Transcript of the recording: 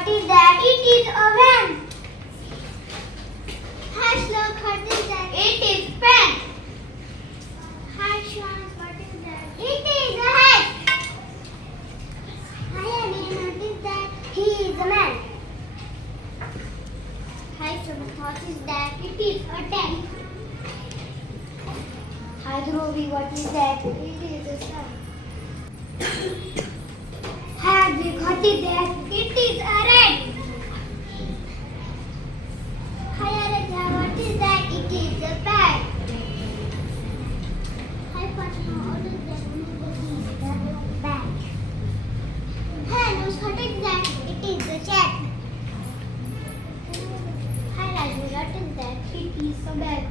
what is that? It is a van. Hi Shlok, what is that? It is pen. Hi Shwan, what is that? It is a hat. Hi Amin, what is that? He is a man. Hi Sumit, what is that? It is a tent. Hi Dhruvi, what is that? It is a sun. Hi Advik, what is that? It is a red. Hi Aradhya, what is that? It is a bag. Hi Fatima, what is that? It is a bag. Hi Anush, what is that? It is a check. Hi Raju, what is that? It is a bag.